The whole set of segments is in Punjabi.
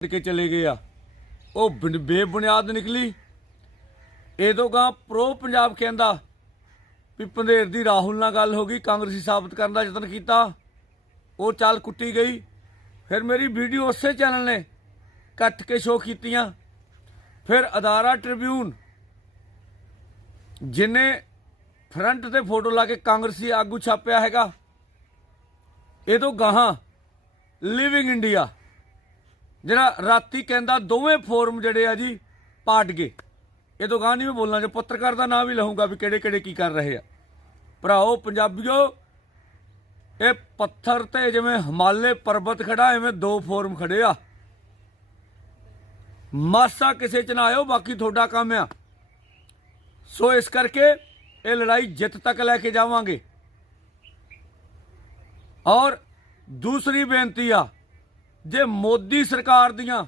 ਕੇ ਚਲੇ ਗਏ ਆ। ਉਹ ਬੇਬੁਨਿਆਦ ਨਿਕਲੀ। ਇਹ ਤੋਂ ਗਾਂ ਪ੍ਰੋ ਪੰਜਾਬ ਕਹਿੰਦਾ ਵੀ ਪੰਧੇਰ ਦੀ ਰਾਹੁਲ ਨਾਲ ਗੱਲ ਹੋ ਗਈ, ਕਾਂਗਰਸੀ ਸਾਬਤ ਕਰਨ ਦਾ ਯਤਨ ਕੀਤਾ। ਉਹ ਚਾਲ ਕੁੱਟੀ ਗਈ। ਫਿਰ ਮੇਰੀ ਵੀਡੀਓ ਉਸੇ ਚੈਨਲ ਨੇ ਕੱਟ ਕੇ ਸ਼ੋਅ ਕੀਤੀਆਂ। ਫਿਰ ਅਦਾਰਾ ਟ੍ਰਿਬਿਊਨ ਜਿਨੇ ਫਰੰਟ ਤੇ ਫੋਟੋ ਲਾ ਕੇ ਕਾਂਗਰਸੀ ਆਗੂ ਛਾਪਿਆ ਹੈਗਾ, ਇਹ ਤੋਂ ਗਾਹਾਂ ਲਿਵਿੰਗ ਇੰਡੀਆ ਜਿਹੜਾ ਰਾਤੀ ਕਹਿੰਦਾ ਦੋਵੇਂ ਫੋਰਮ ਜਿਹੜੇ ਆ ਜੀ, ਪਾਟ ਗਏ। ਇਹ ਤੋਂ ਗਾਂ ਨਹੀਂ ਮੈਂ ਬੋਲਣਾ, ਜੇ ਪੱਤਰਕਾਰ ਦਾ ਨਾਮ ਵੀ ਲਹੂੰਗਾ ਵੀ ਕਿਹੜੇ ਕਿਹੜੇ ਕੀ ਕਰ ਰਹੇ ਆ। ਭਰਾਓ, ਪੰਜਾਬੀਓ, ਇਹ ਪੱਥਰ ਤੇ ਜਿਵੇਂ ਹਿਮਾਲੇ ਪਰਬਤ ਖੜਾ, ਐਵੇਂ ਦੋ ਫੋਰਮ ਖੜੇ ਆ। ਮਾਸਾ ਕਿਸੇ ਚ ਨਾ ਆਇਓ, ਬਾਕੀ ਤੁਹਾਡਾ ਕੰਮ ਆ। ਸੋ ਇਸ ਕਰਕੇ ਇਹ ਲੜਾਈ ਜਿੱਤ ਤੱਕ ਲੈ ਕੇ ਜਾਵਾਂਗੇ। ਔਰ ਦੂਸਰੀ ਬੇਨਤੀ ਆ ਜੇ ਮੋਦੀ ਸਰਕਾਰ ਦੀਆਂ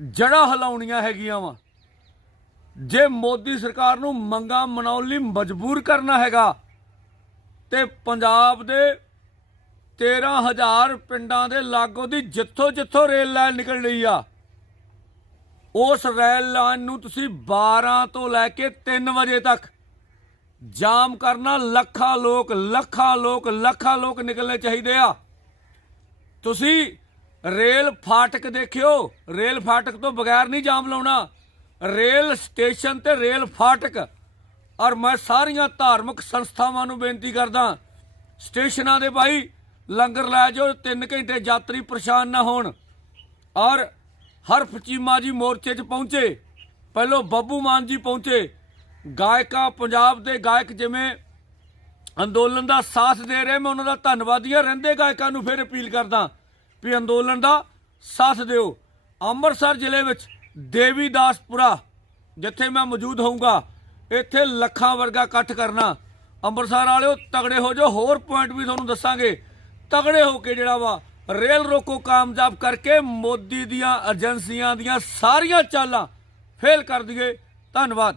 ਜੜਾਂ ਹਿਲਾਉਣੀਆਂ ਹੈਗੀਆਂ ਵਾ, ਜੇ ਮੋਦੀ ਸਰਕਾਰ ਨੂੰ ਮੰਗਾ ਮਨਾਉਣ ਲਈ ਮਜਬੂਰ ਕਰਨਾ ਹੈਗਾ, ਤੇ ਪੰਜਾਬ ਦੇ 13000 ਪਿੰਡਾਂ ਦੇ ਲਾਗੋ ਦੀ ਜਿੱਥੋਂ ਜਿੱਥੋਂ ਰੇਲ ਲਾਈਨ ਨਿਕਲ ਰਹੀ ਆ, ਉਸ ਰੇਲ ਲਾਈਨ ਨੂੰ ਤੁਸੀਂ 12 ਤੋਂ ਲੈ ਕੇ 3 ਵਜੇ ਤੱਕ ਜਾਮ ਕਰਨਾ, ਲੱਖਾਂ ਲੋਕ ਲੱਖਾਂ ਲੋਕ ਲੱਖਾਂ ਲੋਕ ਨਿਕਲਣੇ ਚਾਹੀਦੇ ਆ। ਤੁਸੀਂ ਰੇਲ ਫਾਟਕ ਦੇਖਿਓ। ਰੇਲ ਫਾਟਕ ਤੋਂ ਬਗੈਰ ਨਹੀਂ ਜਾਮ ਲਾਉਣਾ। ਰੇਲ ਸਟੇਸ਼ਨ ਤੇ ਰੇਲ ਫਾਟਕ। ਔਰ ਮੈਂ ਸਾਰੀਆਂ ਧਾਰਮਿਕ ਸੰਸਥਾਵਾਂ ਨੂੰ ਬੇਨਤੀ ਕਰਦਾ, ਸਟੇਸ਼ਨਾਂ ਦੇ ਭਾਈ, ਲੰਗਰ ਲੈ ਜਾਓ 3 ਘੰਟੇ ਯਾਤਰੀ ਪਰੇਸ਼ਾਨ ਨਾ ਹੋਣ। ਔਰ ਹਰਫ ਚੀਮਾ ਜੀ ਮੋਰਚੇ 'ਚ ਪਹੁੰਚੇ। ਪਹਿਲੋਂ ਬੱਬੂ ਮਾਨ ਜੀ ਪਹੁੰਚੇ। ਗਾਇਕਾ ਪੰਜਾਬ ਦੇ ਗਾਇਕ ਜਿਵੇਂ ਅੰਦੋਲਨ ਦਾ ਸਾਥ ਦੇ ਰਹੇ, ਮੈਂ ਉਹਨਾਂ ਦਾ ਧੰਨਵਾਦੀ ਹਾਂ। ਰਹਿੰਦੇ ਗਾਇਕਾਂ ਨੂੰ ਫਿਰ ਅਪੀਲ ਕਰਦਾ ਵੀ ਅੰਦੋਲਨ ਦਾ ਸਾਥ ਦਿਓ। ਅੰਮ੍ਰਿਤਸਰ ਜ਼ਿਲ੍ਹੇ ਵਿੱਚ ਦੇਵੀਦਾਸਪੁਰਾ, ਜਿੱਥੇ ਮੈਂ ਮੌਜੂਦ ਹੋਊਂਗਾ, ਇੱਥੇ ਲੱਖਾਂ ਵਰਗਾ ਇਕੱਠ ਕਰਨਾ। ਅੰਮ੍ਰਿਤਸਰ ਵਾਲਿਓ, ਤਗੜੇ ਹੋ ਜਾਓ। ਹੋਰ ਪੁਆਇੰਟ ਵੀ ਤੁਹਾਨੂੰ ਦੱਸਾਂਗੇ। ਤਗੜੇ ਹੋ ਕੇ ਜਿਹੜਾ ਵਾ, ਰੇਲ ਰੋਕੋ ਕਾਮਯਾਬ ਕਰਕੇ ਮੋਦੀ ਦੀਆਂ ਏਜੰਸੀਆਂ ਦੀਆਂ ਸਾਰੀਆਂ ਚਾਲਾਂ ਫੇਲ ਕਰ ਦਈਏ। ਧੰਨਵਾਦ।